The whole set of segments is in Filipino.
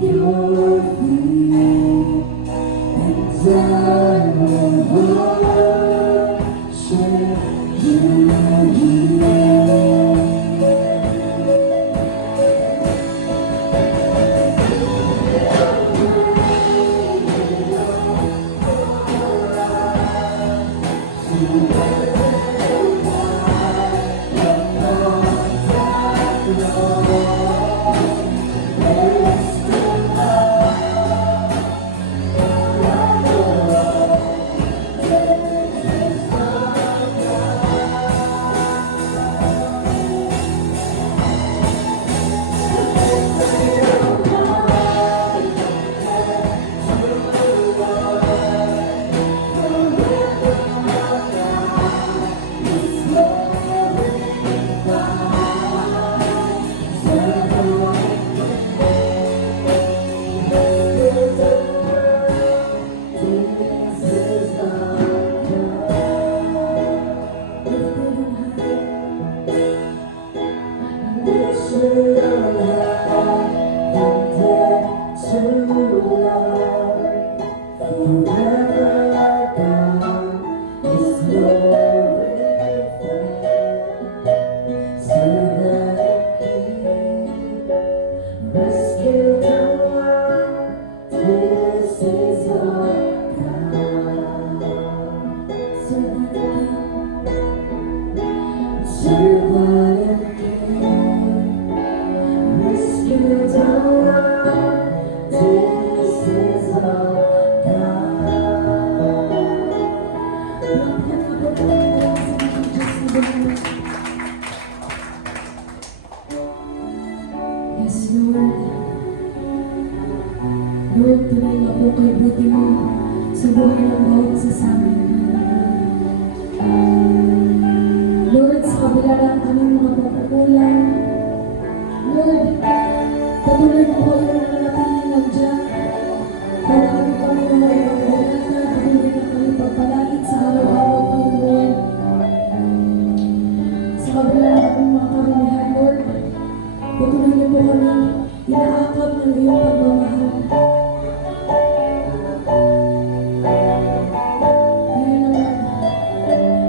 your feet, and I will worship you. Yes, Lord. Lord, tunay na po kay buti mo sa buhay ng bawat isa sa amin. Lord, sa kabila ng aming mga pagkukulang, Lord, patuloy mo ko yung nananatiling nandiyan. Marami kami mga ipagkakita, patuloy na kami pagpalait sa araw-araw, Panginoon. Sa kabila ng aming mga karamihan, Lord, patuloy niyo po kami inaakap ng iyong pagmamahal. Kaya naman,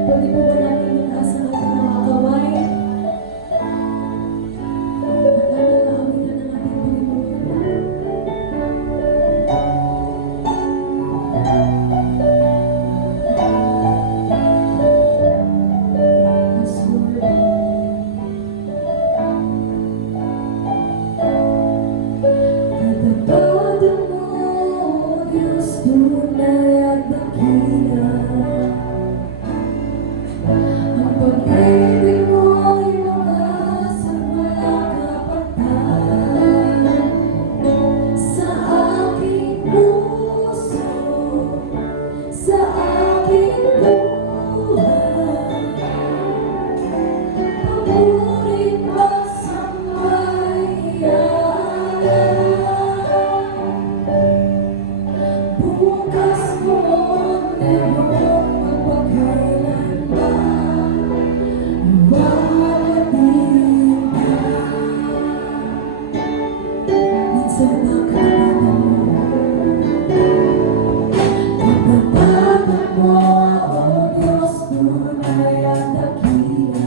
pwede po ba natin itaas ang ating mga kamay at alalahawinan ang ating Panginoon. Yes, Lord. Katapatan mo, Diyos, tunay at dakila. Ang pag-ibig mo'y wakas at walang kapantay. Sa aking puso, sa aking buhay, pamurin pa sa bukas mo na iyong magpagkailanman, luwalhatin ka. Minsan na katapatan mo, O Diyos, tunay at dakila.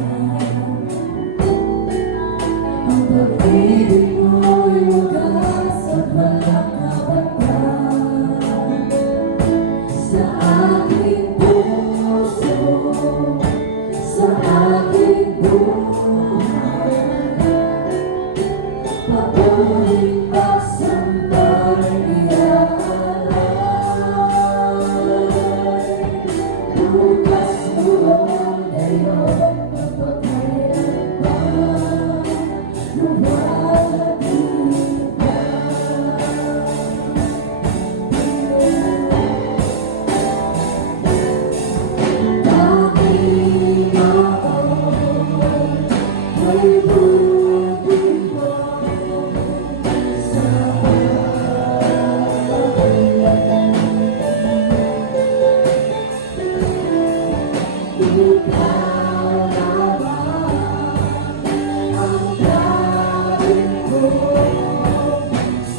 Ang pag-ibig mo'y wagas at walang kapantay. Sa aking puso, sa aking buhay, papuling pagsambay iaalay. Bukas mo na iyong magpagkailanman, luwalhatin ka.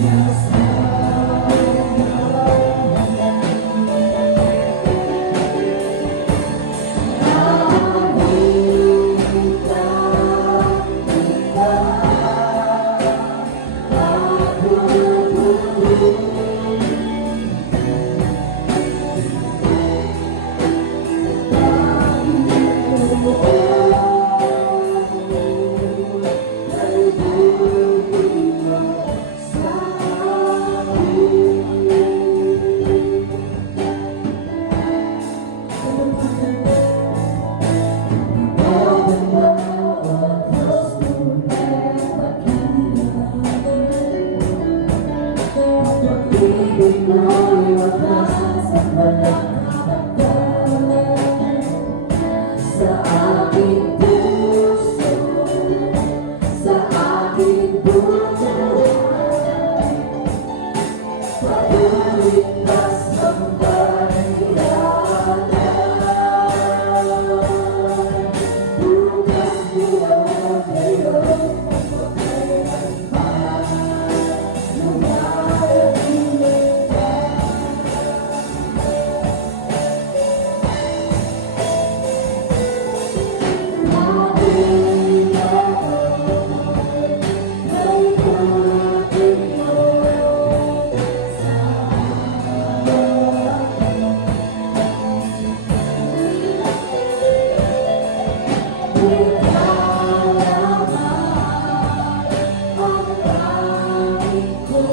Yes. mo'y wakas at walang hanggan sa aking puso, sa aking buhay. Patuloy ka sa bayan, bukas buwan ngayon, pagkailanman lumarating ka. Aking lahat ay aking mo.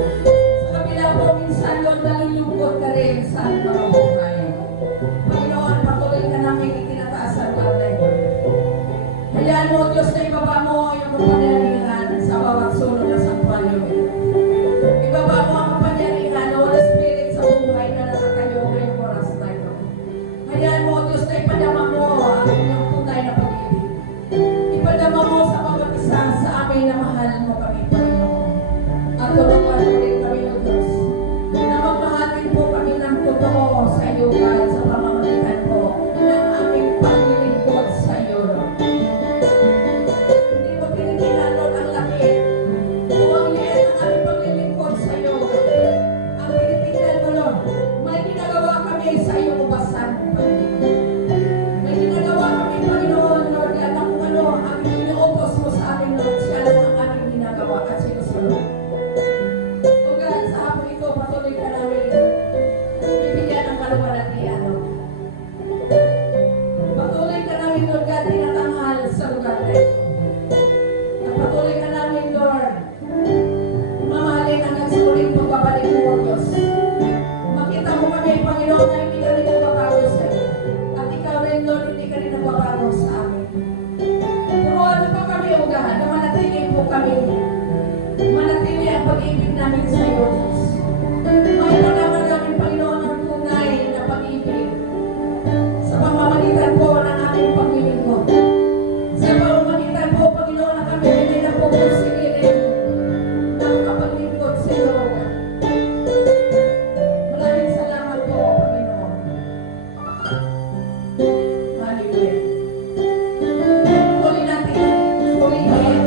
Sa kabila po, minsan, Lord, nalulungkot ka rin sa aming mga buhay. Panginoon, patuloy ka namin itinataas sa lugar na ito. Hayaan mo, Diyos, na ibaba mo ang iyong kapangyarihan sa bawat sulok na sampalyo ito. Ibaba mo ang kapangyarihan, Holy Spirit, sa buhay na nakatayo ngayong oras na ito. Hayaan mo, Diyos, na ipadama mo ang iyong tunay na pag-ibig. Ipadama mo sa bawat isa sa amin na mahal mo kami, Panginoon. At tulungan mo rin kami, O Diyos, na magmahalin po kami ng totoo sa iyo, God, sa pamamagitan po ng aming paglilingkod sa iyo, Lord. Hindi mo tinitingnan, Lord, ang laki o ang liit ng aming paglilingkod sa iyo. Ang tinitingnan mo, Lord, may ginagawa kami sa iyong ubasan, Panginoon. May ginagawa kami, Panginoon, Lord, at kung ano ang iniutos mo sa amin, Lord, siya lang ang aming ginagawa at sinusunod. O God, sa hapon ito, patuloy ka namin bibigyan ng kaluwalhatian, Lord. Patuloy ka namin, Lord God, tinatanghal sa lugar na ito. At patuloy ka namin, Lord, mamahalin ang nagsuling pagbabalik mo, O Diyos. Makita mo kami, Panginoon, na hindi kami nagbabago sa iyo. At ikaw rin, Lord, hindi ka rin nagbabago sa amin. Turuan mo pa kami, O God, na manatili po kami. Manatili ang pag-ibig namin sa iyo, Diyos. May panaman namin, Panginoon, ang tunay na pag-ibig sa pamamagitan po ng aming paglilingkod. Sa pamamagitan po, Panginoon, na kami hindi na po pusigilin ng kapaglingkod sa iyo, O God. Maraming salamat po, Panginoon. Hallelujah. Huli natin. Huli natin.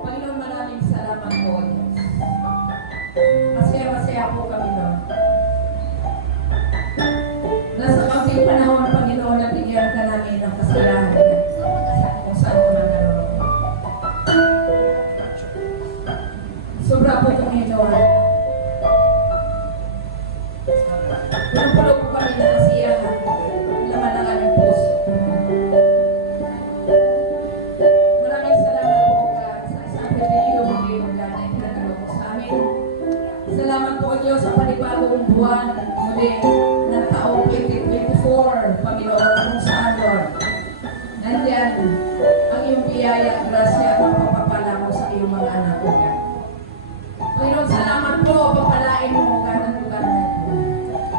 Panginoon, maraming salamat po, Diyos. Masaya-masaya po kami, Lord. Nasa kaming panahon, Panginoon, na bigyan ka namin ng kasiyahan sa kung saan ka man naroon. Sobra po, Panginoon. Puno-puno po kami ng kasiyahan. Laman ng aming puso. Maraming salamat po, God, sa isang pribileyo muli, O God, na itinatalo mo sa amin. Salamat po, Diyos, sa panibagong buwan muli ng taong 2024, Panginoon, kung saan, Lord, nandyan ang iyong biyaya, grasya at pagpapala mo sa iyong mga anak, O God. Panginoon, salamat po, papalain mo, O God, ang lugar na ito.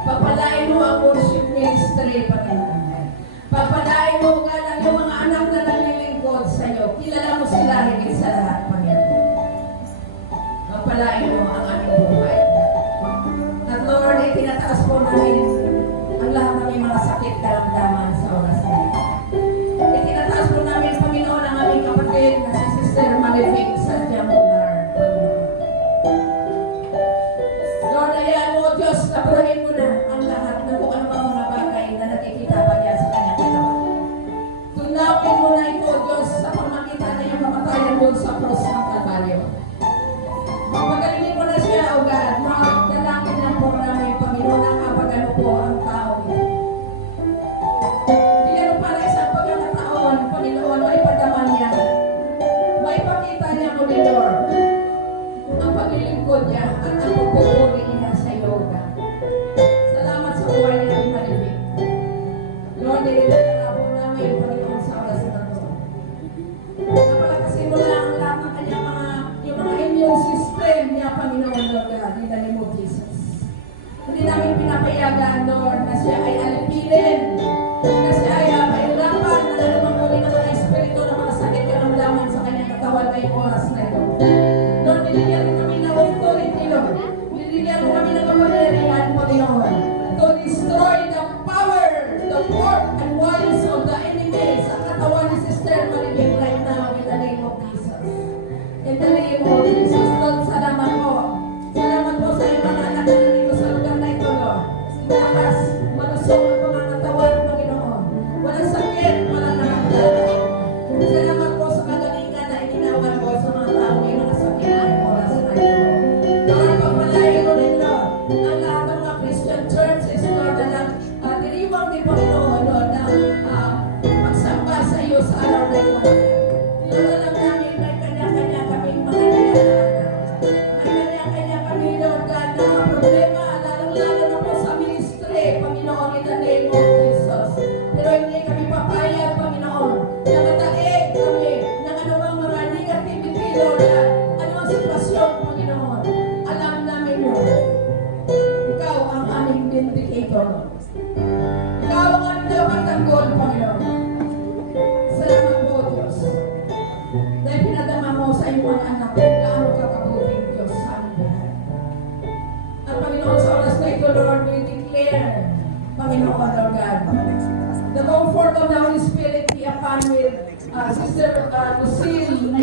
Papalain mo ang worship ministry, Panginoon. Papalain mo, O God, ang iyong mga anak na naglilingkod sa iyo. Kilala mo sila higit sa lahat, Panginoon. Papalain mo ang aming buhay. At Lord, itinataas po namin ang lahat ng mga sakit, karamdaman sa oras na ito. Itinataas po namin, Panginoon, ang aming kapatid na si Sister Malefic sa Jamular, Panginoon. Lord, hayaan mo, Diyos, laburahin mo na ang lahat na kung ano mga bagay na nakikita pa niya sa kanyang katawan. Tunawin mo na ito, Diyos, sa pamagitan na iyong kamatayan doon sa cross ng Kalbaryo. Magalingin mo na siya, O God. Magdalangin lang po namin, Panginoon, ang kapagano po ang tao ito. Bigyan mo para isang pagkakataon, Panginoon, maipadaman niya. Maipakita niya mo ni Lord ang paglilingkod niya God, in the name of Jesus. Hindi namin pinapayagan, Lord, na siya ay alipinin, na siya ay mahirapan na anumang uri ng mga espiritu ng mga sakit karamdaman sa kanyang katawan ngayong oras na ito. Lord, binigyan mo kami ng authority, Lord. Binigyan mo kami ng kapangyarihan, Panginoon, to destroy the power, the work and wiles of the enemy sa katawan ni Sister Maribel right now in the name of Jesus. In the name of Jesus, Lord, salamat po. Salamat po sa iyong mga anak na nandito sa lugar na ito, Lord. Lakas, malusog ang mga katawan, Panginoon. Walang sakit, walang nakakalala. Salamat po sa kagalingan na itinawan ko sa mga tao may mga sakit ngayong oras na ito. Lord, pagpalain mo rin, Lord, ang lahat ng mga Christian churches, Lord, na diriwang ni Panginoon, Lord, na magsamba sa iyo sa araw na ito. Lord, alam namin, may kanya-kanya kaming mga nilalaman. May kanya-kanya kami, Lord God, na mga problema, lalong-lalo na po sa ministry, Panginoon, in the name of Jesus. Pero hindi kami papayag, Panginoon, na mataig kami ng anumang mga negativity, Lord God, anumang sitwasyon, Panginoon. Alam namin, Lord, ikaw ang aming vindicator. Ikaw ang aming tagapagtanggol, Panginoon. Salamat po, Diyos. Dahil pinadama mo sa iyong mga anak kung gaano ka kabuting Diyos sa amin. At Panginoon, sa oras na ito, Lord, we declare, Panginoon, Lord God, the comfort of the Holy Spirit be upon with Sister Lucille,